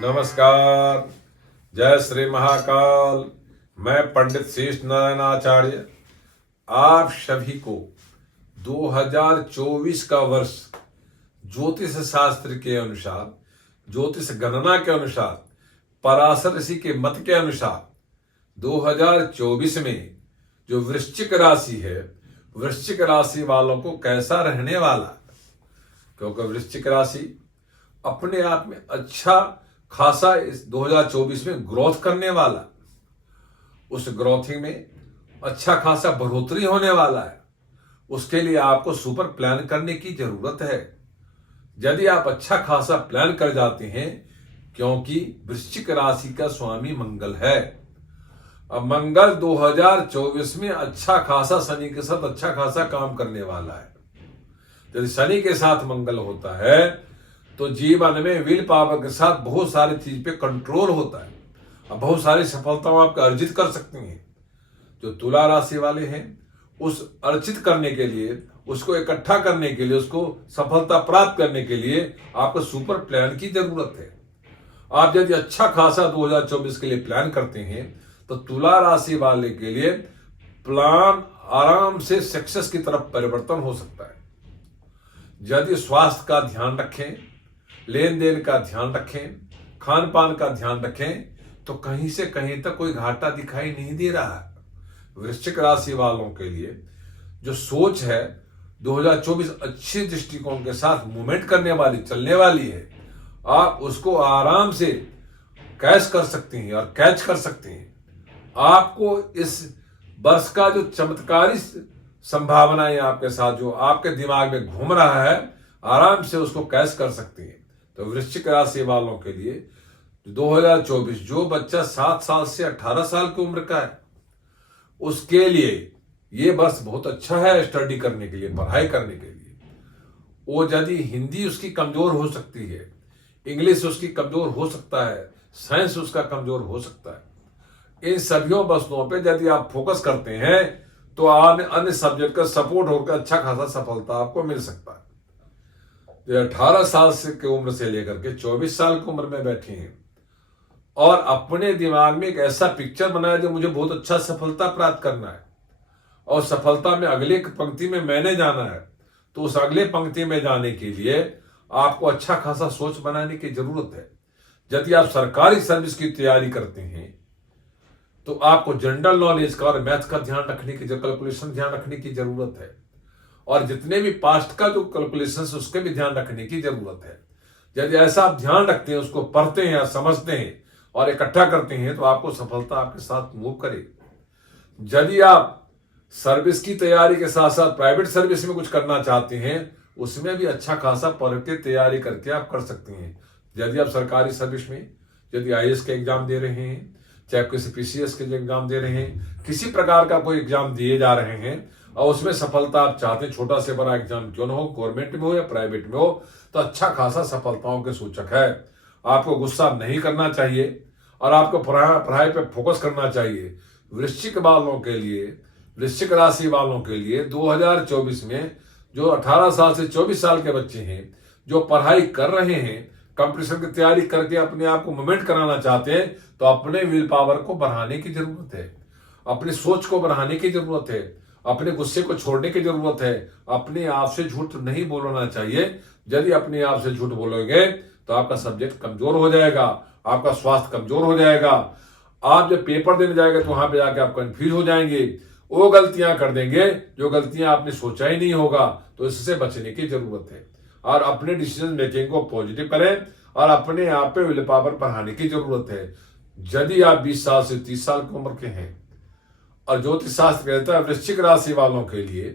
नमस्कार। जय श्री महाकाल। मैं पंडित शेष नारायण आचार्य आप सभी को 2024 का वर्ष ज्योतिष शास्त्र के अनुसार, ज्योतिष गणना के अनुसार, पराशर ऋषि के मत के अनुसार 2024 में जो वृश्चिक राशि है, वृश्चिक राशि वालों को कैसा रहने वाला। क्योंकि वृश्चिक राशि अपने आप में अच्छा खासा इस 2024 में ग्रोथ करने वाला, उस ग्रोथिंग में अच्छा खासा बढ़ोतरी होने वाला है। उसके लिए आपको सुपर प्लान करने की जरूरत है। यदि आप अच्छा खासा प्लान कर जाते हैं, क्योंकि वृश्चिक राशि का स्वामी मंगल है। अब मंगल 2024 में अच्छा खासा शनि के साथ अच्छा खासा काम करने वाला है। यदि शनि के साथ मंगल होता है तो जीवन में विल पावर के साथ बहुत सारी चीज पे कंट्रोल होता है। अब बहुत सारी सफलताओं आप अर्जित कर सकते हैं। जो तुला राशि वाले हैं, उस अर्जित करने के लिए, उसको इकट्ठा करने के लिए, उसको सफलता प्राप्त करने के लिए आपको सुपर प्लान की जरूरत है। आप यदि अच्छा खासा 2024 के लिए प्लान करते हैं तो तुला राशि वाले के लिए प्लान आराम से सक्सेस की तरफ परिवर्तन हो सकता है। यदि स्वास्थ्य का ध्यान रखें, लेन देन का ध्यान रखें, खान पान का ध्यान रखें, तो कहीं से कहीं तक कोई घाटा दिखाई नहीं दे रहा है। वृश्चिक राशि वालों के लिए जो सोच है 2024 अच्छे दृष्टिकोण के साथ मूवमेंट करने वाली, चलने वाली है। आप उसको आराम से कैच कर सकते हैं और कैच कर सकते हैं। आपको इस वर्ष का जो चमत्कारी संभावनाएं आपके साथ जो आपके दिमाग में घूम रहा है, आराम से उसको कैच कर सकते हैं। तो वृश्चिक राशि वालों के लिए 2024, जो बच्चा 7 साल से 18 साल की उम्र का है, उसके लिए ये वर्ष बहुत अच्छा है स्टडी करने के लिए, पढ़ाई करने के लिए। वो यदि हिंदी उसकी कमजोर हो सकती है, इंग्लिश उसकी कमजोर हो सकता है, साइंस उसका कमजोर हो सकता है। इन सभी वस्तुओं पे यदि आप फोकस करते हैं तो अन्य सब्जेक्ट का सपोर्ट होकर अच्छा खासा सफलता आपको मिल सकता है। 18 साल से की उम्र से लेकर के 24 साल की उम्र में बैठे हैं और अपने दिमाग में एक ऐसा पिक्चर बनाया जो मुझे बहुत अच्छा सफलता प्राप्त करना है और सफलता में अगले पंक्ति में मैंने जाना है, तो उस अगले पंक्ति में जाने के लिए आपको अच्छा खासा सोच बनाने की जरूरत है। यदि आप सरकारी सर्विस की तैयारी करते हैं तो आपको जनरल नॉलेज का और मैथ का ध्यान रखने की, कैलकुलेशन ध्यान रखने की जरूरत है और जितने भी पास्ट का जो कैलकुलेशन है उसके भी ध्यान रखने की जरूरत है। यदि ऐसा आप ध्यान रखते हैं, उसको पढ़ते हैं या समझते हैं और इकट्ठा करते हैं, तो आपको सफलता आपके साथ मूव करेगी। यदि आप सर्विस की तैयारी के साथ साथ प्राइवेट सर्विस में कुछ करना चाहते हैं, उसमें भी अच्छा खासा पढ़ के तैयारी करके आप कर सकते हैं। यदि आप सरकारी सर्विस में यदि IAS के एग्जाम दे रहे हैं, चाहे किसी PCS के एग्जाम दे रहे हैं, किसी प्रकार का कोई एग्जाम दिए जा रहे हैं और उसमें सफलता आप चाहते हैं, छोटा से बड़ा एग्जाम क्यों न हो, गवर्नमेंट में हो या प्राइवेट में हो, तो अच्छा खासा सफलताओं के सूचक है। आपको गुस्सा नहीं करना चाहिए और आपको पढ़ाई पे फोकस करना चाहिए। वृश्चिक वालों के लिए, वृश्चिक राशि वालों के लिए 2024 में जो 18 साल से 24 साल के बच्चे हैं, जो पढ़ाई कर रहे हैं, कंपटीशन की तैयारी करके अपने आप को मूवमेंट कराना चाहते हैं, तो अपने विल पावर को बढ़ाने की जरूरत है, अपनी सोच को बढ़ाने की जरूरत है, अपने गुस्से को छोड़ने की जरूरत है। अपने आप से झूठ नहीं बोलना चाहिए। यदि अपने आप से झूठ बोलोगे तो आपका सब्जेक्ट कमजोर हो जाएगा, आपका स्वास्थ्य कमजोर हो जाएगा। आप जब पेपर देने जाएंगे तो वहां पे जाके आप कंफ्यूज हो जाएंगे, वो गलतियां कर देंगे जो गलतियां आपने सोचा ही नहीं होगा। तो इससे बचने की जरूरत है और अपने डिसीजन मेकिंग को पॉजिटिव करें और अपने आप पे विल पावर बढ़ाने की जरूरत है। यदि आप 20 साल से 30 साल की उम्र के हैं और ज्योतिष शास्त्र कहता है वृश्चिक राशि वालों के लिए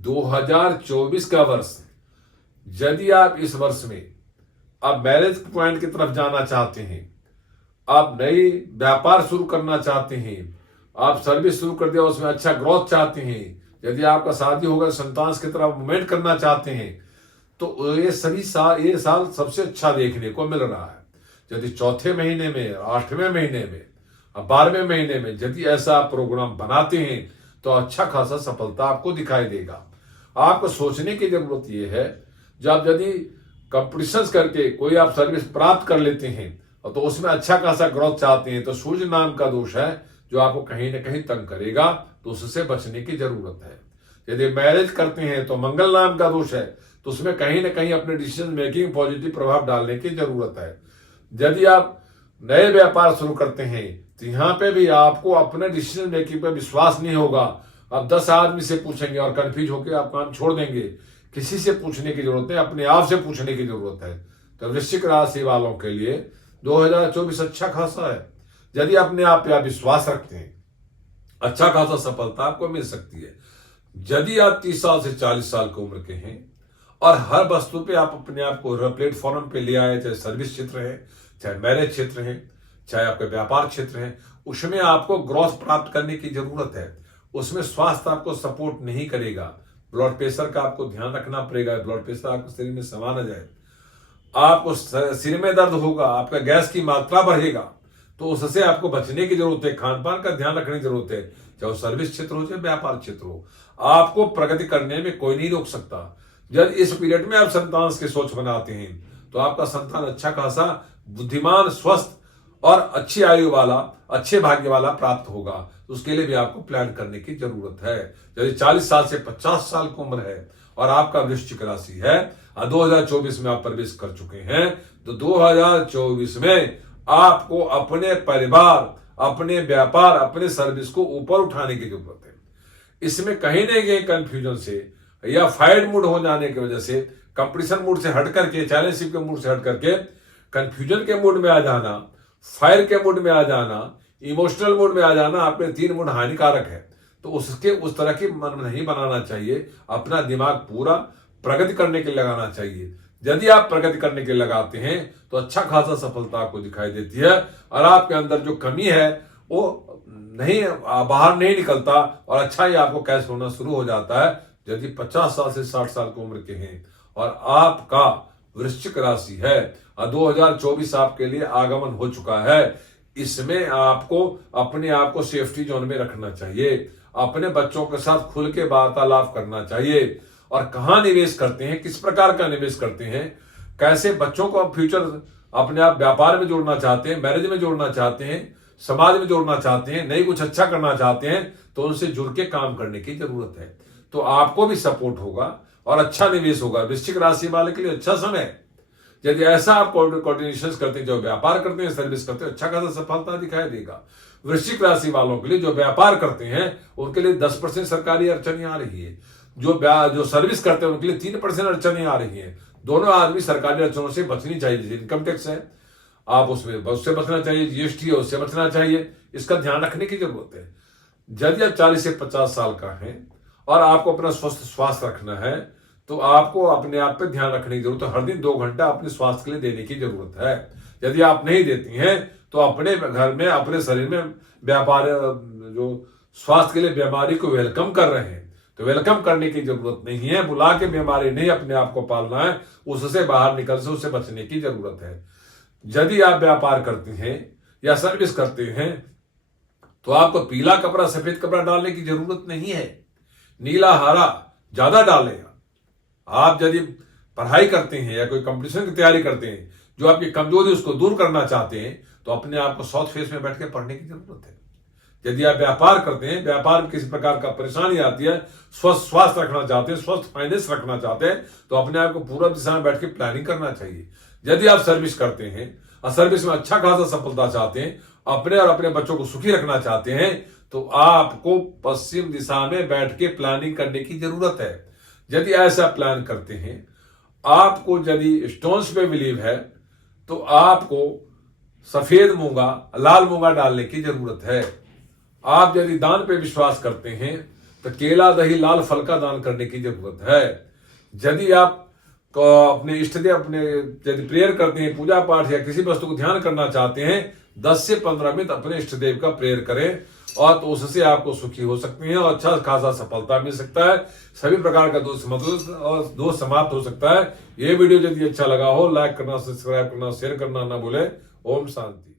2024 का वर्ष, यदि आप इस वर्ष में आप मैरिज पॉइंट की तरफ जाना चाहते हैं, आप नई व्यापार शुरू करना चाहते हैं, आप सर्विस शुरू कर दिया उसमें अच्छा ग्रोथ चाहते हैं, यदि आपका शादी होगा संतान की तरफ मूवमेंट करना चाहते हैं, तो ये साल सबसे अच्छा देखने को मिल रहा है। यदि चौथे महीने में, 8वें महीने में, 12वें महीने में यदि ऐसा प्रोग्राम बनाते हैं तो अच्छा खासा सफलता आपको दिखाई देगा। आपको सोचने की जरूरत यह है, जब यदि कंपटीशन करके कोई आप सर्विस प्राप्त कर लेते हैं और तो उसमें अच्छा खासा ग्रोथ चाहते हैं तो सूर्य नाम का दोष है जो आपको कहीं ना कहीं तंग करेगा, तो उससे बचने की जरूरत है। यदि मैरिज करते हैं तो मंगल नाम का दोष है, तो उसमें कहीं ना कहीं अपने डिसीजन मेकिंग पॉजिटिव प्रभाव डालने की जरूरत है। यदि आप नए व्यापार शुरू करते हैं तो यहाँ पे भी आपको अपने डिसीजन मेकिंग पर विश्वास नहीं होगा। आप 10 आदमी से पूछेंगे और कंफ्यूज होकर आप काम छोड़ देंगे। किसी से पूछने की जरूरत है, अपने आप से पूछने की जरूरत है। तो वृश्चिक राशि वालों के लिए 2024 अच्छा खासा है। यदि अपने आप पे आप विश्वास रखते हैं, अच्छा खासा सफलता आपको मिल सकती है। यदि आप 30 साल से 40 साल की उम्र के हैं और हर वस्तु पे आप अपने आप को प्लेटफॉर्म पे ले आए, चाहे सर्विस क्षेत्र है, चाहे मैरिज क्षेत्र है, चाहे आपका व्यापार क्षेत्र है, उसमें आपको ग्रोथ प्राप्त करने की जरूरत है। उसमें स्वास्थ्य आपको सपोर्ट नहीं करेगा। ब्लड प्रेशर का आपको ध्यान रखना पड़ेगा। ब्लड प्रेशर आपके शरीर में समा न जाए। आपको सिर में दर्द होगा, आपका गैस की मात्रा बढ़ेगा, तो उससे आपको बचने की जरूरत है। खान पान का ध्यान रखने की जरूरत है, चाहे सर्विस क्षेत्र हो चाहे व्यापार क्षेत्र हो। आपको प्रगति करने में कोई नहीं रोक सकता। जब इस पीरियड में आप संतान की सोच बनाते हैं तो आपका संतान अच्छा खासा बुद्धिमान, स्वस्थ और अच्छी आयु वाला, अच्छे भाग्य वाला प्राप्त होगा। उसके लिए भी आपको प्लान करने की जरूरत है। यदि 40 साल से 50 साल की उम्र है और आपका वृश्चिक राशि है और 2024 में आप प्रवेश कर चुके हैं, तो 2024 में आपको अपने परिवार, अपने व्यापार, अपने सर्विस को ऊपर उठाने की जरूरत है। इसमें कहीं ना कहीं कंफ्यूजन से या फायर मूड हो जाने की वजह से, कंपटीशन मूड से हट करके, चैलेंजशिप के मूड से हट करके कंफ्यूजन के मूड में आ जाना, फायर के मूड में आ जाना, इमोशनल मूड में आ जाना, आपके 3 मूड हानिकारक है। तो उसके उस तरह की मन नहीं बनाना चाहिए। अपना दिमाग पूरा प्रगति करने के लिए लगाना चाहिए। यदि आप प्रगति करने के लिए लगाते हैं तो अच्छा खासा सफलता आपको दिखाई देती है और आपके अंदर जो कमी है वो नहीं, बाहर नहीं निकलता और अच्छा ही आपको कैश होना शुरू हो जाता है। यदि 50 साल से 60 साल की उम्र के हैं और आपका वृश्चिक राशि है और 2024 आपके लिए आगमन हो चुका है, इसमें आपको अपने आप को सेफ्टी जोन में रखना चाहिए। अपने बच्चों के साथ खुल के वार्तालाप करना चाहिए। और कहाँ निवेश करते हैं, किस प्रकार का निवेश करते हैं, कैसे बच्चों को फ्यूचर अपने आप व्यापार में जोड़ना चाहते हैं, मैरिज में जोड़ना चाहते हैं, समाज में जोड़ना चाहते हैं, नहीं कुछ अच्छा करना चाहते हैं, तो उनसे जुड़ के काम करने की जरूरत है। तो आपको भी सपोर्ट होगा और अच्छा निवेश होगा। वृश्चिक राशि वाले के लिए अच्छा समय। यदि ऐसा आप कोऑर्डिनेशन करते हैं, जो व्यापार करते हैं, सर्विस करते हैं, अच्छा खासा सफलता दिखाई देगा। वृश्चिक राशि वालों के लिए जो व्यापार करते हैं उनके लिए 10% सरकारी अड़चनें आ रही है। जो सर्विस करते हैं उनके लिए 3% अड़चनें आ रही है। दोनों आदमी सरकारी अड़चनों से बचनी चाहिए। जैसे इनकम टैक्स है, आप उससे बचना चाहिए, जीएसटी है उससे बचना चाहिए। इसका ध्यान रखने की जरूरत है। यदि आप 40 से 50 साल का है और आपको अपना स्वस्थ स्वास्थ्य रखना है तो आपको अपने आप पे ध्यान रखने की जरूरत है। हर दिन 2 घंटा अपने स्वास्थ्य के लिए देने की जरूरत है। यदि आप नहीं देती हैं तो अपने घर में, अपने शरीर में व्यापार, जो स्वास्थ्य के लिए बीमारी को वेलकम कर रहे हैं, तो वेलकम करने की जरूरत नहीं है। बुला के बीमारी नहीं अपने आप को पालना है, उससे बाहर निकल से उससे बचने की जरूरत है। यदि आप व्यापार करते हैं या सर्विस करते हैं तो आपको पीला कपड़ा, सफेद कपड़ा डालने की जरूरत नहीं है। नीला, हरा ज्यादा डालेगा। आप यदि पढ़ाई करते हैं या कोई कंपटीशन की तैयारी करते हैं, जो आपकी कमजोरी उसको दूर करना चाहते हैं, तो अपने आप को साउथ फेस में बैठ के पढ़ने की जरूरत है। यदि आप व्यापार करते हैं, व्यापार में किसी प्रकार का परेशानी आती है, स्वस्थ स्वास्थ्य रखना चाहते हैं, स्वस्थ फाइनेंस रखना चाहते हैं, तो अपने आप को पूरा दिशा में बैठ के प्लानिंग करना चाहिए। यदि आप सर्विस करते हैं और सर्विस में अच्छा खासा सफलता चाहते हैं, अपने और अपने बच्चों को सुखी रखना चाहते हैं, तो आपको पश्चिम दिशा में बैठ के प्लानिंग करने की जरूरत है। यदि ऐसा प्लान करते हैं, आपको यदि स्टोन्स पे बिलीव है तो आपको सफेद मूंगा, लाल मूंगा डालने की जरूरत है। आप यदि दान पे विश्वास करते हैं तो केला, दही, लाल फल का दान करने की जरूरत है। यदि आप अपने इष्ट देव, अपने यदि प्रेयर करते हैं, पूजा पाठ या किसी वस्तु को ध्यान करना चाहते हैं, 10 से 15 मिनट अपने इष्ट देव का प्रेयर करें और तो उससे आपको सुखी हो सकते हैं और अच्छा खासा सफलता मिल सकता है। सभी प्रकार का दोष समाप्त हो सकता है। ये वीडियो यदि अच्छा लगा हो, लाइक करना, सब्सक्राइब करना, शेयर करना ना भूले। ओम शांति।